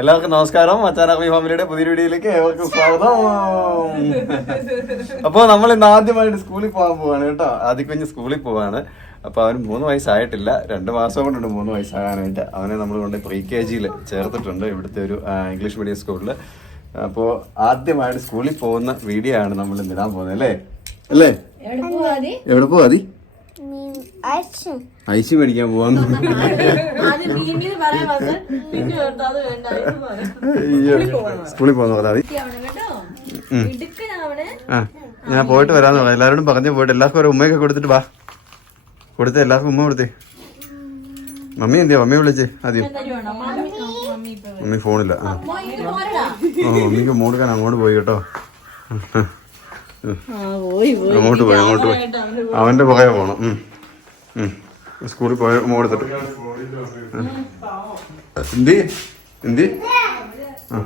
എല്ലാവർക്കും നമസ്കാരം. അച്ചാനർമി ഫാമിലിയുടെ പുതിയ വീഡിയോയിലേക്ക് ഏവർക്കും സ്വാഗതം. അപ്പോൾ നമ്മൾ ഇന്ന് ആദ്യമായിട്ട് സ്കൂളിൽ പോകാൻ പോവാണ് കേട്ടോ. ആദ്യ കുഞ്ഞ് സ്കൂളിൽ പോവാണ്. അപ്പോൾ അവന് മൂന്ന് വയസ്സായിട്ടില്ല. രണ്ട് മാസം കൊണ്ടുണ്ട് മൂന്ന് വയസ്സാകാനായിട്ട്. അവനെ നമ്മൾ കൊണ്ട് പ്രീ കെ ജിയിൽ ചേർത്തിട്ടുണ്ട്. ഇവിടുത്തെ ഒരു ഇംഗ്ലീഷ് മീഡിയം സ്കൂളിൽ അപ്പോൾ ആദ്യമായിട്ട് സ്കൂളിൽ പോകുന്ന വീഡിയോ ആണ് നമ്മൾ ഇന്നിടാൻ ഇടാൻ പോകുന്നത് അല്ലേ? അല്ലേ? എവിടെ പോവാ ഐസ് മേടിക്കാൻ പോവാന്ന്. സ്കൂളിൽ പോകുന്ന ആ ഞാൻ പോയിട്ട് വരാന്ന് പറയാം എല്ലാരോടും പറഞ്ഞു പോയിട്ട് എല്ലാവർക്കും ഒരു ഉമ്മയൊക്കെ കൊടുത്തിട്ട് വാ. കൊടുത്തേ എല്ലാവർക്കും ഉമ്മ കൊടുത്തേ. മമ്മി എന്തിയാ? മമ്മി വിളിച്ചേ ആദ്യം. മമ്മി ഫോണില്ല. ആ. മമ്മിക്ക് മോടുക്കാൻ അങ്ങോട്ട് പോയി കേട്ടോ. അങ്ങോട്ട് പോയി അങ്ങോട്ട് പോയി. അവന്റെ പുറകെ പോണം. സ്കൂളിൽ പോയ ഉമ്മ കൊടുത്തിട്ട്. എന്തി? എന്തി? ആ.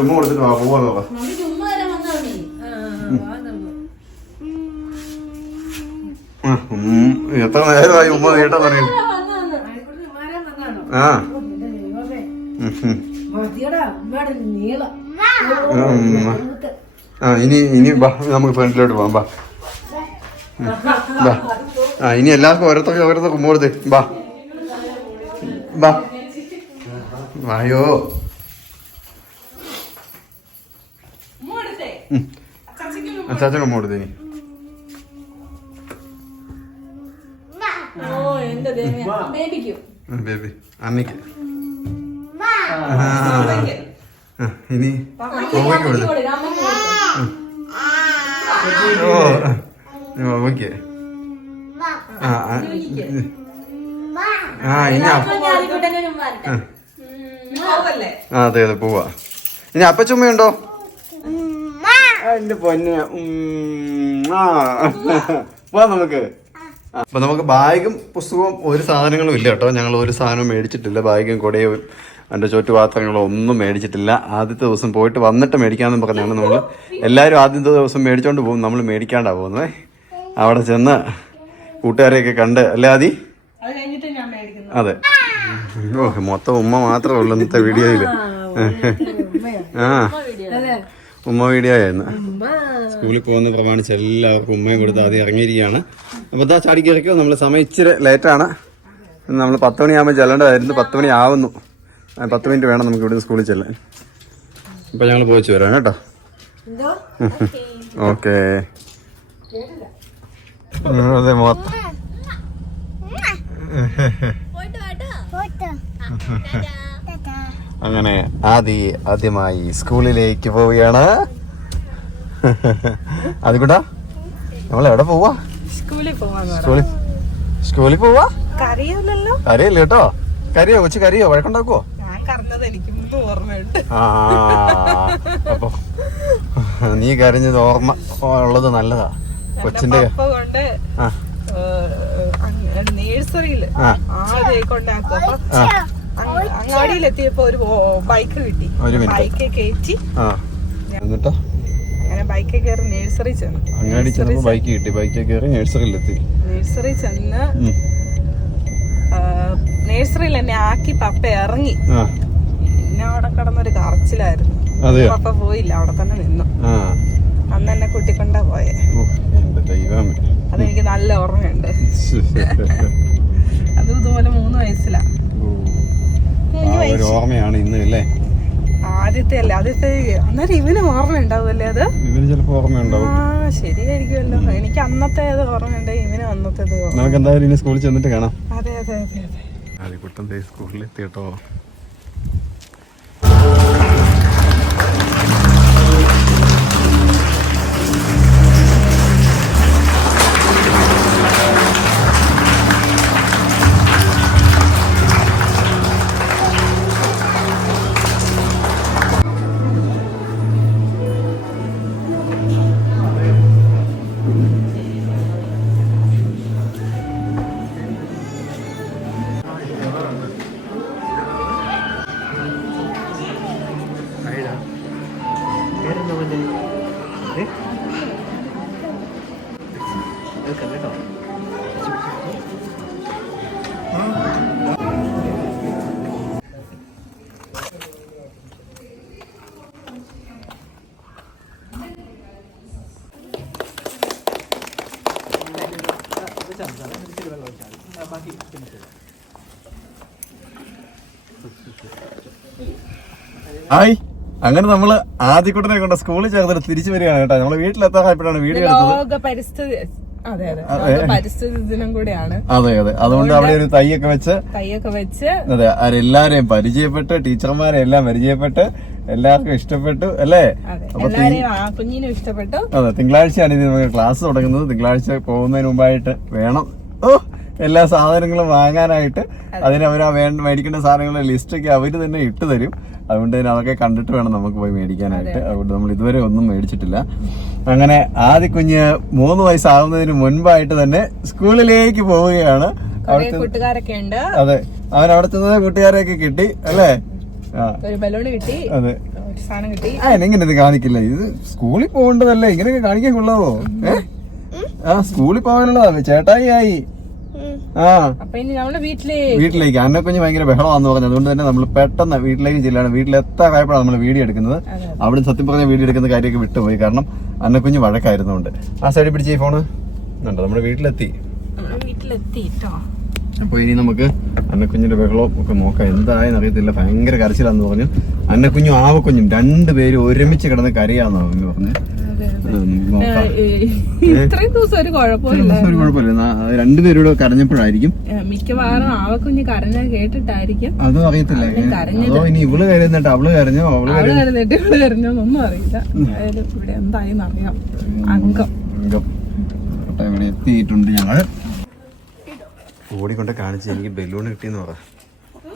ഉമ്മ കൊടുത്തിട്ട് വാ പോവാ നോക്കാം. എത്ര നേരമായി ഉമ്മ നീട്ടാൻ പറയും ആ. ആ ഇനി ഇനി നമുക്ക് ഫ്രണ്ടിലോട്ട് പോവാം ബാ ബാ ആ ഇനി എല്ലാവർക്കും ഓരോരുത്തർക്ക് ഉമ്മ കൊടുത്തേ ബാ ബാ വായോ. അച്ചാച്ചൻ ഉമ്മ കൊടുത്തേ ഇനി ബേബി. അമ്മിക്ക് ഇനി ഓവയ്ക്ക് കൊടുത്തേ. ഓ ഓക്കെ ആ ആ, ആ ഇനി അപ്പ- ആ. അതെ അതെ പോവാ. ഇനി അപ്പച്ചുമ്മയുണ്ടോ എന്റെ പൊന്നെ. ഉം, ആ. പോവാ നമുക്ക്. അപ്പൊ നമുക്ക് ബാഗും പുസ്തകവും ഒരു സാധനങ്ങളും ഇല്ല കേട്ടോ. ഞങ്ങൾ ഒരു സാധനവും മേടിച്ചിട്ടില്ല. ബാഗും കൊടയും എന്റെ ചുറ്റുപാത്രങ്ങളോ ഒന്നും മേടിച്ചിട്ടില്ല. ആദ്യത്തെ ദിവസം പോയിട്ട് വന്നിട്ട് മേടിക്കാമെന്ന് പറഞ്ഞാണ് നമ്മൾ എല്ലാരും ആദ്യത്തെ ദിവസം മേടിച്ചോണ്ട് പോകും. നമ്മൾ മേടിക്കാണ്ടാ പോകുന്നത് അവിടെ ചെന്ന് കൂട്ടുകാരെയൊക്കെ കണ്ട് അല്ലേ ആദി? അതെ ഓ മൊത്തം ഉമ്മ മാത്രമേ ഉള്ളൂ ഇന്നത്തെ വീഡിയോയിൽ. ആ ഉമ്മ വീഡിയോ. ആയിരുന്നു. സ്കൂളിൽ പോകുന്ന പ്രമാണിച്ച് എല്ലാവർക്കും ഉമ്മയും കൊടുത്ത് ആദ്യം ഇറങ്ങിയിരിക്കുകയാണ്. അപ്പോൾ ഇതാ ചാടി ഇറക്കിയോ നമ്മൾ സമയം ഇച്ചിരി ലേറ്റാണ് നമ്മൾ പത്ത് മണിയാകുമ്പോൾ ചെല്ലേണ്ടതായിരുന്നു. പത്ത് മണി ആവുന്നു. പത്ത് മിനിറ്റ് വേണം നമുക്ക് ഇവിടുന്ന് സ്കൂളിൽ ചെല്ലാൻ. അപ്പോൾ ഞങ്ങൾ പോയിച്ചു വരാം കേട്ടോ. ഓക്കെ. അതെ മൊത്തം അങ്ങനെ ആദി ആദ്യമായി സ്കൂളിലേക്ക് പോവുകയാണ്. അതുകൂടാ നമ്മൾ എവിടെ പോവാ? സ്കൂളിൽ സ്കൂളിൽ സ്കൂളിൽ പോവാ? കറിയല്ലോ കരയല്ലേ കേട്ടോ. കരയോ കൊച്ചു കരയോ വഴക്കുണ്ടാക്കുവോ? അപ്പൊ നീ കരഞ്ഞത് ഓർമ്മ ഉള്ളത് നല്ലതാ. കൊച്ചിന്റെ കൊണ്ട് നേഴ്സറിയിൽ ആ. ആദ്യം കൊണ്ടാക്കും അപ്പൊ അങ്ങ് അങ്ങാടിയിലെത്തിയപ്പോ ഒരു ബൈക്ക് കിട്ടി. ബൈക്ക് കയറ്റി. എന്നിട്ടോ? അങ്ങനെ ബൈക്ക് കയറി നേഴ്സറി ചെന്നു. അങ്ങാടി ചെന്നപ്പോ ബൈക്ക് കിട്ടി. ബൈക്ക് കയറി നേഴ്സറിയിലെത്തി നേഴ്സറി ചെന്ന്. നേഴ്സറിയിൽ എന്നെ ആക്കി പപ്പ ഇറങ്ങി. പിന്നെ അവിടെ കിടന്നൊരു കറച്ചിലായിരുന്നു പപ്പ പോയില്ല. അവിടെ തന്നെ നിന്നു. അന്ന് എന്നെ കൂട്ടിക്കൊണ്ടാ പോയെ. അതെനിക്ക് നല്ല ഓർമ്മയുണ്ട്. അത് ഇതുപോലെ മൂന്ന് വയസ്സിലാ. ഓർമ്മയാണ് ഇന്ന് അല്ലേ? ആദ്യത്തെ അല്ലേ ആദ്യത്തെ അന്നേരം ഇവന് ഓർമ്മ ഉണ്ടാവുമല്ലേ അത്? ഇവന് ചിലപ്പോ ഓർമ്മയുണ്ടാവും. ആ ശരിയായിരിക്കുമല്ലോ. എനിക്ക് അന്നത്തെ ഓർമ്മയുണ്ട് ഇവന് അന്നത്തെ നമുക്ക് എന്തായാലും ഇനി സ്കൂളിൽ ചെന്നിട്ട് കാണാം. അതെ അതെ അതെ അതെ. ആദ്യക്കുട്ടൻ സ്കൂളിൽ എത്തി കേട്ടോ ഹായ്. അങ്ങനെ നമ്മൾ ആദ്യക്കൂട്ടനെ കൊണ്ട് സ്കൂളിൽ ചേർന്നിട്ട് തിരിച്ചു വരികയാണ് കേട്ടോ. നമ്മൾ വീട്ടിലെത്താറായപ്പോഴാണ് വീഡിയോ ലോക പരിസ്ഥിതി അതെ അതെ. അതുകൊണ്ട് അവിടെ ഒരു തൈയൊക്കെ വെച്ച് കൈയൊക്കെ വെച്ച് അതെ അവരെല്ലാരെയും പരിചയപ്പെട്ട് ടീച്ചർമാരെ എല്ലാം പരിചയപ്പെട്ട് എല്ലാവർക്കും ഇഷ്ടപ്പെട്ടു അല്ലേ? കുഞ്ഞിനും ഇഷ്ടപ്പെട്ടു. അതെ തിങ്കളാഴ്ചയാണ് ഇനി നമുക്ക് ക്ലാസ് തുടങ്ങുന്നത്. തിങ്കളാഴ്ച പോകുന്നതിന് മുമ്പായിട്ട് വേണം. ഓ എല്ലാ സാധനങ്ങളും വാങ്ങാനായിട്ട് അതിന് അവർ ആ വേണ്ട മേടിക്കേണ്ട സാധനങ്ങളുടെ ലിസ്റ്റൊക്കെ അവർ തന്നെ ഇട്ട് തരും. അതുകൊണ്ട് തന്നെ അതൊക്കെ കണ്ടിട്ട് വേണം നമുക്ക് പോയി മേടിക്കാനായിട്ട്. അതുകൊണ്ട് നമ്മൾ ഇതുവരെ ഒന്നും മേടിച്ചിട്ടില്ല. അങ്ങനെ ആദ്യ കുഞ്ഞ് മൂന്ന് വയസ്സാവുന്നതിന് മുൻപായിട്ട് തന്നെ സ്കൂളിലേക്ക് പോവുകയാണ്. കൂട്ടുകാരൊക്കെ ഉണ്ട്. അതെ. അവൻ അവിടെ ചെന്നത് കൂട്ടുകാരെയൊക്കെ കിട്ടി അല്ലേ? ഒരു ബലൂൺ കിട്ടി അതെ. സാധനം കിട്ടി. ആ ഇങ്ങനെ ഇത് കാണിക്കില്ല? ഇത് സ്കൂളിൽ പോകേണ്ടതല്ലേ? ഇങ്ങനെയൊക്കെ കാണിക്കാൻ കൊള്ളാവോ? ആ സ്കൂളിൽ പോകാനുള്ളതാ. ചേട്ടായി ആയി. ആ. വീട്ടിലേക്ക്. അന്നക്കുഞ്ഞ് ഭയങ്കര ബഹളമാന്ന് പറഞ്ഞു. അതുകൊണ്ട് തന്നെ നമ്മൾ പെട്ടെന്ന് വീട്ടിലേക്ക് ചെല്ലാണ് വീട്ടിലെത്താറായപ്പോഴാണ് നമ്മൾ വീഡിയോ എടുക്കുന്നത്. അവിടെ സത്യം പറഞ്ഞ വീഡിയോ എടുക്കുന്ന കാര്യമൊക്കെ വിട്ടുപോയി. കാരണം അന്നക്കുഞ്ഞ് വഴക്കായിരുന്നുകൊണ്ട്. ആ സൈഡിൽ പിടിച്ച ഈ ഫോണ് ഉണ്ടോ നമ്മുടെ വീട്ടിലെത്തി. അപ്പോൾ ഇനി നമുക്ക് അന്നക്കുഞ്ഞിന്റെ ബഹളവും ഒക്കെ നോക്കാം. എന്തായെന്ന് അറിയത്തില്ല. ഭയങ്കര കരച്ചിലാന്ന് പറഞ്ഞു. അന്നക്കുഞ്ഞും ആവക്കുഞ്ഞും രണ്ടുപേരും ഒരുമിച്ച് കിടന്ന് കരയാന്ന് പറഞ്ഞു. ഇത്രയും ദിവസം ഒരു കുഴപ്പമില്ല. ഒരു കുഴപ്പമില്ല. നാ- രണ്ടുപേരും കൂടെ കരഞ്ഞപ്പോഴായിരിക്കും. മിക്കവാറും ആവക്കുഞ്ഞ് കരഞ്ഞ കേട്ടിട്ടായിരിക്കും. അതും അറിയത്തില്ല. അതോ ഇനി ഇവൾ കരയുന്നിട്ട് അവൾ കരഞ്ഞോ? അവൾ കരഞ്ഞിട്ട് ഇവൾ കരഞ്ഞോന്നൊന്നും അറിയില്ല. എന്തായാലും ഇവിടെ എന്തായിരുന്നറിയാം അറിയാം അംഗം. ഇവിടെ എത്തിയിട്ടുണ്ട് ഞങ്ങൾ ഓടിക്കൊണ്ട് കാണിച്ച് എനിക്ക് ബലൂൺ കിട്ടിയെന്ന് പറ.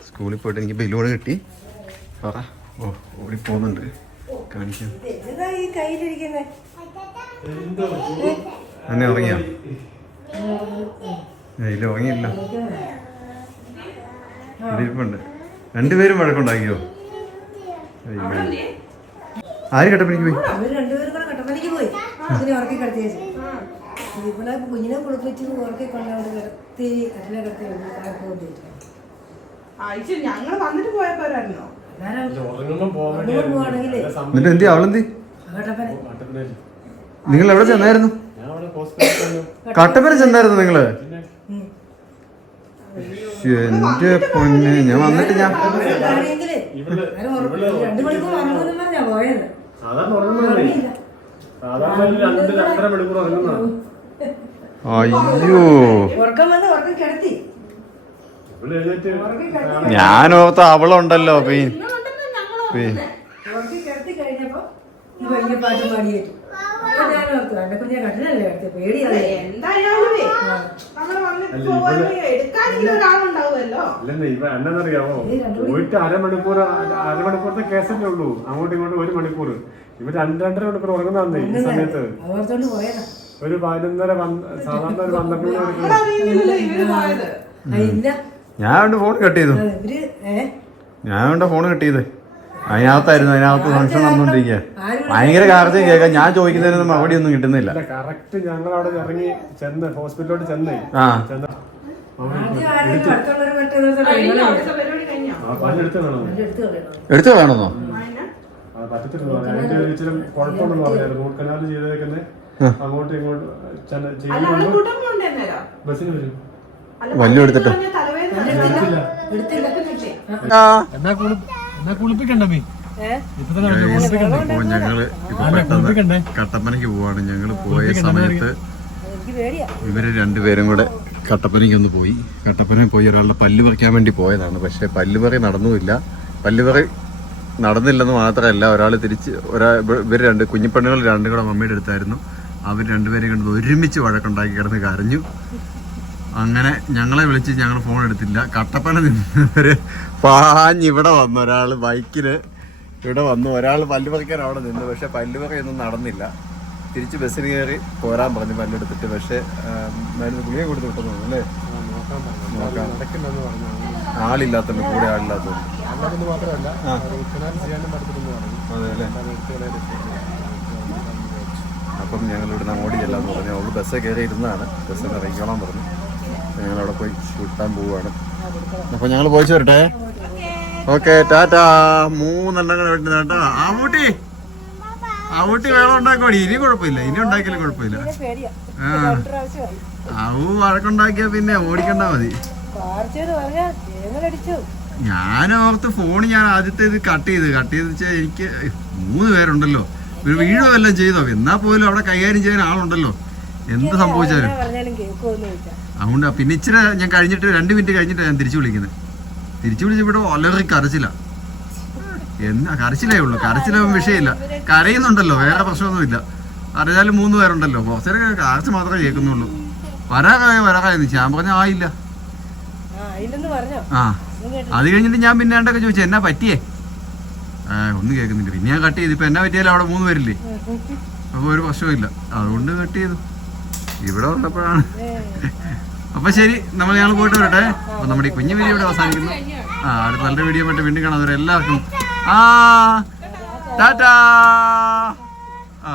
സ്കൂളിൽ പോയിട്ട് എനിക്ക് ബലൂൺ കിട്ടി. പറ. ഓ ഓടി പോകുന്നുണ്ട് കാണിക്കാം. എന്നെ ഉറങ്ങിയോ? ഇതിൽ ഉറങ്ങിയില്ല. ഇവിടെ ഇരിപ്പുണ്ട്. രണ്ടുപേരും വഴക്കുണ്ടാക്കിയോ? ആര് കട്ടപ്പണിക്ക് പോയി? കട്ടപ്പനയ്ക്ക് പോയി. കുഞ്ഞിനെ ഉറക്കി കിടത്തിയേച്ചു ഇവിടെ കുഞ്ഞിനെ കുളിപ്പിച്ച് ഉറക്കി കൊണ്ടുകൊണ്ട് കിടത്തി അതിനെ വന്നിട്ട് പോയപ്പോരായിരുന്നോ? എന്നിട്ട് എന്തി അവളെന്തി? നിങ്ങൾ എവിടെ ചെന്നായിരുന്നു? കട്ടപ്പന ചെന്നായിരുന്നു നിങ്ങൾ? എന്റെ പൊന്നെ ഞാൻ വന്നിട്ട് ഞാൻ അയ്യോ. ഉറക്കം വന്ന് ഉറക്കം കിടത്തി. ഞാനോർത്ത അവളുണ്ടല്ലോ പീ. പീ. ഉറക്കി കിടത്തി കഴിഞ്ഞപ്പോ ഈ വലിയ പാട്ട് പാടിയേറ്റു. അപ്പൊ ഞാൻ ഓർത്തു എന്റെ കുഞ്ഞെ കട്ടിലല്ലേ കിടത്തി പേടിയല്ലേ വന്നിട്ട് പോവാൻ എടുക്കാനെങ്കിലും ഒരാളുണ്ടാവുമല്ലോ. അല്ലെന്നേ ഇവ എന്നറിയാമോ പോയിട്ട് അരമണിക്കൂർ അര- അരമണിക്കൂറത്തെ കേസല്ലേ ഉള്ളൂ. അങ്ങോട്ടും ഇങ്ങോട്ടും ഒരു മണിക്കൂർ ഇവർ രണ്ട് രണ്ടര മണിക്കൂർ ഉറങ്ങുന്നതാന്നേ ഈ സമയത്ത്. ഒരു പതിനൊന്നര സാധാരണ ഒരു പന്ത്രണ്ട് ഞാൻ ഫോൺ കട്ട് ചെയ്തു. ഞാൻ ഫോൺ കട്ട് ചെയ്ത്. അതിനകത്തായിരുന്നു അതിനകത്ത് ഫംഗ്ഷൻ നടന്നുകൊണ്ടിരിക്കുക ഭയങ്കര കാർജ്യം കേൾക്കാം. ഞാൻ ചോദിക്കുന്നതിനൊന്നും മറുപടി ഒന്നും കിട്ടുന്നില്ല. കറക്റ്റ് ഞങ്ങൾ അവിടെ ഇറങ്ങി ചെന്ന് ഹോസ്പിറ്റലിലോട്ട് ചെന്നേ. ആ. എടുത്തു വേണമെന്നോ അങ്ങോട്ടും ഇങ്ങോട്ടും ബസ്സിന് വരും. വല്ലു എടുത്തിട്ടോ? തലവേദന ആ. എന്നാ കുളി എന്നാ കുളിപ്പിക്കണ്ട മീ തന്നെ ഇപ്പോ ഞങ്ങൾ ഇപ്പൊ പെട്ടെന്ന് കട്ടപ്പനയ്ക്ക് പോവാണ്. ഞങ്ങൾ പോയ സമയത്ത് ഇവർ രണ്ടുപേരും കൂടെ കട്ടപ്പനയ്ക്ക് ഒന്ന് പോയി. കട്ടപ്പന പോയി ഒരാളുടെ പല്ല് പറിക്കാൻ വേണ്ടി പോയതാണ്. പക്ഷെ പല്ല് പറി നടന്നുമില്ല. പല്ല് പറി നടന്നില്ലെന്ന് മാത്രമല്ല ഒരാൾ തിരിച്ച് ഒരാ ഇവർ ഇവർ രണ്ട് കുഞ്ഞിപ്പെണ്ണുകൾ രണ്ടും കൂടെ മമ്മിയുടെ അടുത്തായിരുന്നു. അവർ രണ്ടുപേരെയും കണ്ട് ഒരുമിച്ച് വഴക്കുണ്ടാക്കി കിടന്ന് കരഞ്ഞു. അങ്ങനെ ഞങ്ങളെ വിളിച്ച് ഞങ്ങൾ ഫോൺ എടുത്തില്ല. കട്ടപ്പന നിന്നവര് പാഞ്ഞ് ഇവിടെ വന്നു. ഒരാൾ ബൈക്കിന് ഇവിടെ വന്നു. ഒരാൾ പല്ല് പറിക്കാൻ അവിടെ നിന്നു. പക്ഷെ പല്ല് പറിയൊന്നും നടന്നില്ല. തിരിച്ച് ബസ്സിൽ കയറി പോരാൻ പറഞ്ഞു പല്ലെടുത്തിട്ട്. പക്ഷെ മരുന്ന് ഗുളിക കൊടുത്ത് വിട്ടെന്ന് അല്ലേ? ആളില്ലാത്തതുകൊണ്ട് കൂടെ കളയാൻ അപ്പം ഞങ്ങൾ ഇവിടുന്ന് ചെല്ലാന്ന് പറഞ്ഞു. അവൾ ബസ്സിൽ കയറി ഇരുന്നാണ് ബസ്സിൽ ഇറങ്ങിക്കോളാൻ പറഞ്ഞു. ഞങ്ങൾ അവിടെ പോയി ഷൂട്ടാൻ പോവുകയാണ് അപ്പോൾ ഞങ്ങൾ പോയിച്ചു വരട്ടെ. ഓക്കെ ടാറ്റാ. മൂന്നെണ്ണങ്ങൾ വെട്ടുന്ന കേട്ടോ ആമൂട്ടി. ആമൂട്ടി വേണം ഉണ്ടാക്കോടി ഇനി കുഴപ്പമില്ല. ഇനി ഉണ്ടാക്കിയാലും കുഴപ്പമില്ല. ആ. അവു വഴക്കുണ്ടാക്കിയാ പിന്നെ ഓടിക്കണ്ട മതി. ഞാൻ ഓർത്ത് ഫോൺ ഞാൻ ആദ്യത്തെ ഇത് കട്ട് ചെയ്ത്. കട്ട് ചെയ്ത് വെച്ചാൽ എനിക്ക് മൂന്ന് പേരുണ്ടല്ലോ. ഒരു വീഴോ എല്ലാം ചെയ്തോ? എന്നാ പോലും അവിടെ കൈകാര്യം ചെയ്യാൻ ആളുണ്ടല്ലോ. എന്ത് സംഭവിച്ചാലും. അതുകൊണ്ട് പിന്നെ ഇച്ചിരി ഞാൻ കഴിഞ്ഞിട്ട് രണ്ട് മിനിറ്റ് കഴിഞ്ഞിട്ട് ഞാൻ തിരിച്ചു വിളിക്കുന്നത് തിരിച്ചു വിളിച്ച് ഇവിടെ വളരെ കരച്ചില്ല എന്നാ കരച്ചിലേ ഉള്ളൂ. കരച്ചിലാവും വിഷയമില്ല. കരയുന്നുണ്ടല്ലോ. വേറെ പ്രശ്നമൊന്നുമില്ല. അറിഞ്ഞാലും മൂന്ന് പേരുണ്ടല്ലോ. കുറച്ചേരം കരച്ച് മാത്രമേ കേൾക്കുന്നുള്ളൂ. വരാകായ വരാകായെന്ന് ഞാൻ പറഞ്ഞ ആയില്ല ആ അത് കഴിഞ്ഞിട്ട് ഞാൻ പിന്നെ ഏണ്ടൊക്കെ ചോദിച്ചു എന്നാ പറ്റിയേ? ആ ഒന്നും കേൾക്കുന്നില്ല. പിന്നെ ഞാൻ കട്ട് ചെയ്ത്. ഇപ്പൊ എന്നാ പറ്റിയാലും അവിടെ മൂന്ന് പേരില്ലേ? അപ്പൊ ഒരു പ്രശ്നമില്ല അതുകൊണ്ട് കട്ട് ചെയ്തു. ഇവിടെ വന്നപ്പോഴാണ് അപ്പൊ ശരി നമ്മൾ ഞങ്ങൾ പോയിട്ട് വരട്ടെ. അപ്പൊ നമ്മുടെ ഈ കുഞ്ഞു വീഡിയോ ഇവിടെ അവസാനിക്കുന്നു. ആ അടുത്ത നല്ല വീഡിയോ മറ്റേ വീണ്ടും കാണാം. എല്ലാവർക്കും ആ ടാറ്റാ. ആ.